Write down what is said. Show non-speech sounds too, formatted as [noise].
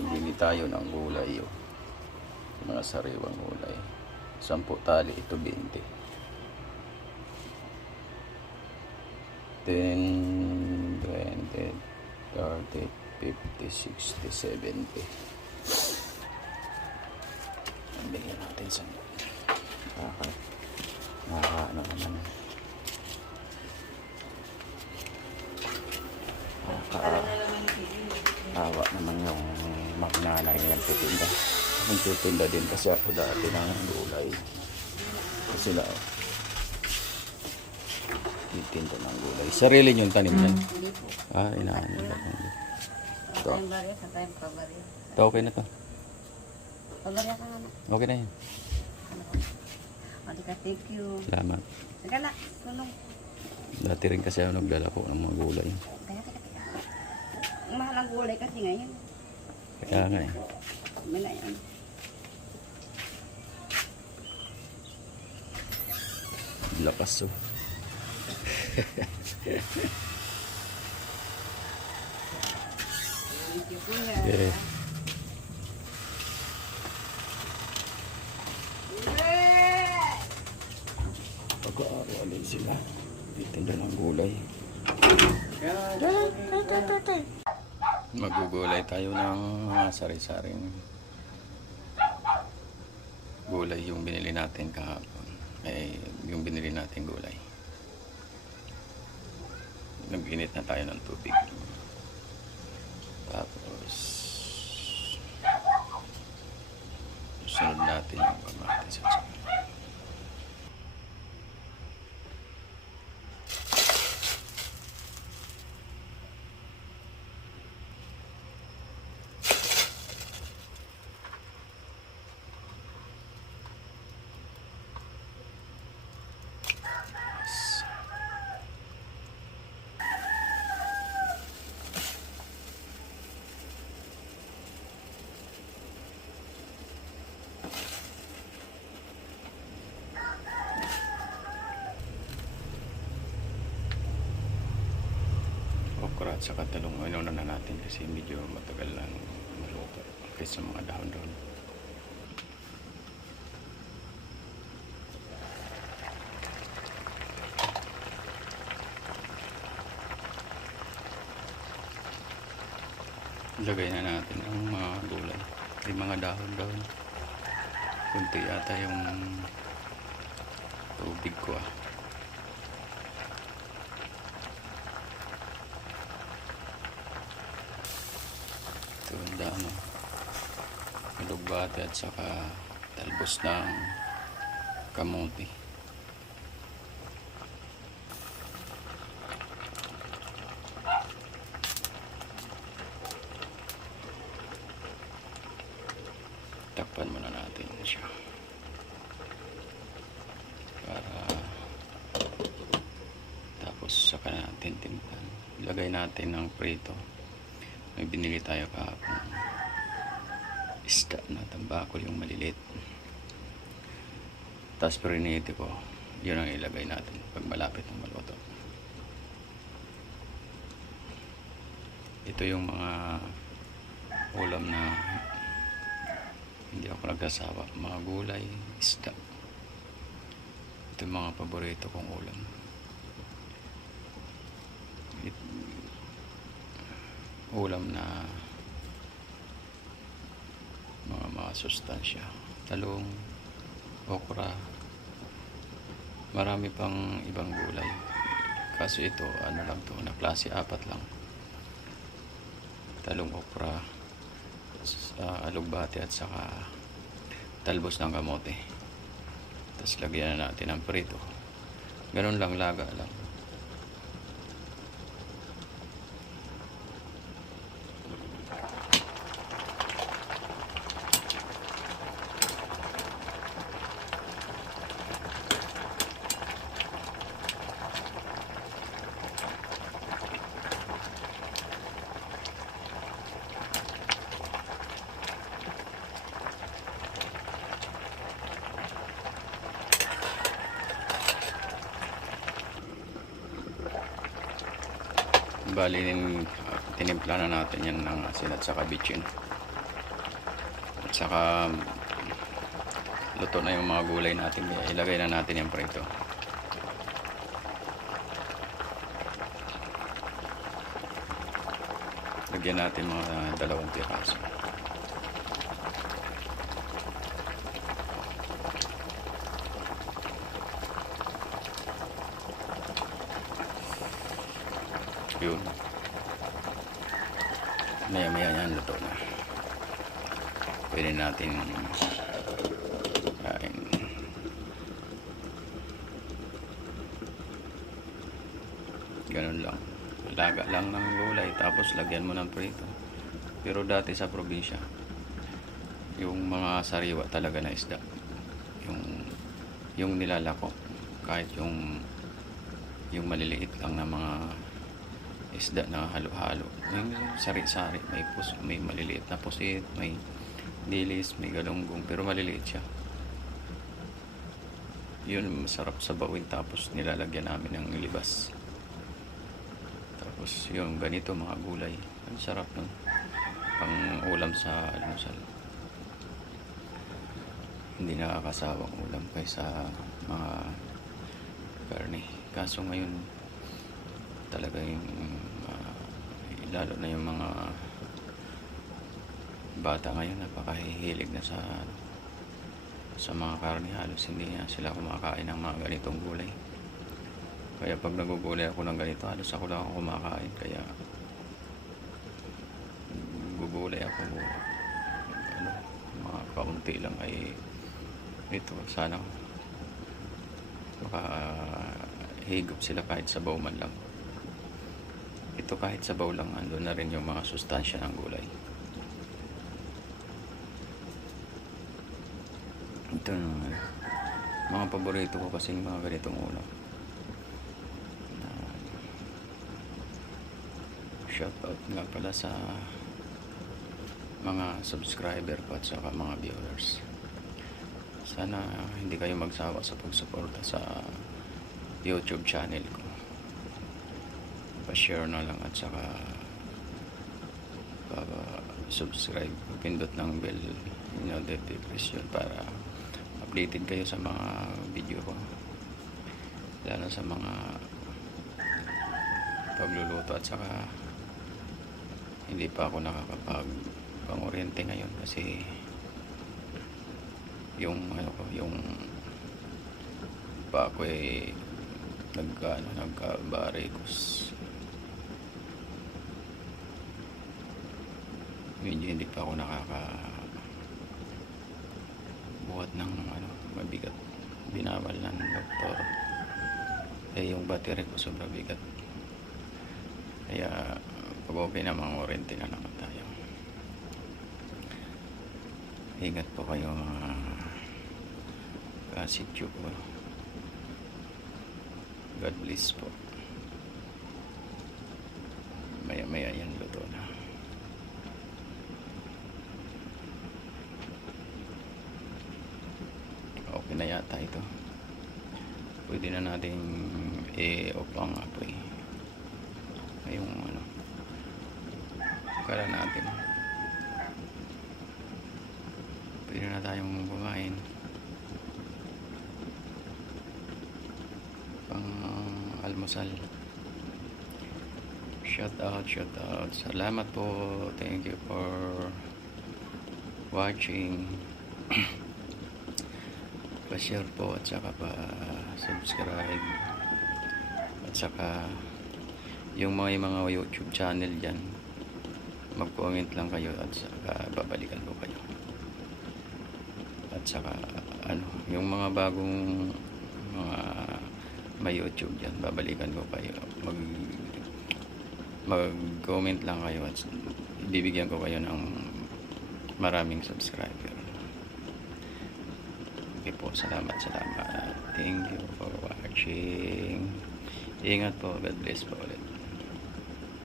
Nagbili tayo ng gulay. Oh. Mga sariwang gulay. Sampu tali, ito 20. 10, 20, 30, 50, 60, 70. Ang bigyan natin sa Nakaka, nakaka, ano naman. Nakaka, awa naman yung magnanay yung titinda. Nagtitinda din kasi ako dati ng gulay. Kasi sila, oh. Titinda ng gulay. Sarili yung tanim. Hindi po. Ah, inaano nila. Ito. Ito, okay na to. Na. Okay na ka, thank you. Salamat. Na. Dati rin kasi ako nagdala po ng mga gulay. Teka, teka, teka. Ang mahal ang gulay kasi ngayon. Kaya nga eh. May na yan. Lakas oh. Thank you po nga. Okay. Pag-aaralin sila. Titinda ng gulay. Magugulay tayo ng mga sari-saring gulay yung binili natin kahapon. Eh, yung binili natin gulay. Nag-init na tayo ng tubig. Tapos, sunod natin yung kamatis at saka. Yes. Okra at saka talong ano na natin kasi medyo matagal lang maluto kaysa mga dahon-dahon lagay na natin ang mga gulay. Yung mga dahon-dahon kunti yata yung tubig ko ah Damo. Malugbate at saka talbos ng kamuti. Takpan muna natin siya. Para tapos saka natin timpan. Ilagay natin ng prito. May binili tayo kahapon. Isda na tambakol yung malilit. Tapos periniti ko. Yun ang ilagay natin pag malapit ng maluto. Ito yung mga ulam na hindi ako nagsasawa. Mga gulay, isda. Ito yung mga paborito kong ulam. Ulam na mga mga sustansya. Talong okra marami pang ibang gulay. Kaso ito ano lang to na klase apat lang. Talong okra sa alugbate at saka talbos ng kamote. Tapos lagyan na natin ng prito. Ganun lang laga lang Bali, tinimpla na natin yan ng asin at saka bitchin. At saka luto na yung mga gulay natin. Ilagay na natin yung prito. Lagyan natin mga dalawang piraso. Yun. Maya maya yan luto na. Pwede natin kain. Ganun lang. Laga lang ng gulay tapos lagyan mo ng prito. Pero dati sa probinsya, yung mga sariwa talaga na isda. Yung yung nilalako kahit yung yung maliliit lang na mga isda na halo-halo. Yung sari-sari, may pus, may maliliit na pusit, may dilis, may galunggong, pero maliliit siya. Yun, masarap sa bawin tapos nilalagyan namin ng libas. Tapos yung ganito mga gulay. Ang sarap nun. Pang ulam sa almusal. Hindi nakakasawang ulam kaysa mga karne. Kaso ngayon talaga yung ah, lalo na yung mga bata ngayon napakahihilig na sa sa mga karne. Halos hindi na sila kumakain ng mga ganitong gulay. Kaya pag nagugulay ako ng ganito halos ako lang ang kumakain. Kaya gugulay ako ano, mga kaunti lang ay ito sana maka higop sila kahit sabaw man lang ito kahit sabaw lang ando na rin yung mga sustansya ng gulay. Ito na mga paborito ko kasi yung mga ganitong ulam. Shout out nga pala sa mga subscriber ko at saka mga viewers. Sana hindi kayo magsawa sa pagsuporta sa youtube channel ko pa-share na lang at saka pa-subscribe pindot ng bell notification para updated kayo sa mga video ko. Lalo sa mga pagluluto at saka hindi pa ako nakakapag pang-oriente ngayon kasi yung ano ko yung pa ako eh nagka ano, nagka-varicose medyo hindi pa ako nakaka buhat ng ano mabigat. Binawal ng doktor. Eh yung battery ko sobrang bigat. Kaya pag okay na mga warranty na naman tayo. Ingat po kayo mga kasityo ko God bless po. Maya maya yan luto na okay na yata ito. Pwede na natin i-off ang apoy. Ngayong ano. Kala natin. Pwede na tayong kumain. Pang almusal. Shout out shout out. Salamat po. Thank you for watching [clears throat] pa-share po at saka pa-subscribe. At saka yung mga yung mga YouTube channel dyan mag-comment lang kayo at saka babalikan ko kayo. At saka ano yung mga bagong mga may YouTube dyan babalikan ko kayo. Mag mag-comment lang kayo at bibigyan ko kayo ng maraming subscriber Okay po, salamat, salamat. Thank you for watching. Ingat po. God bless po ulit.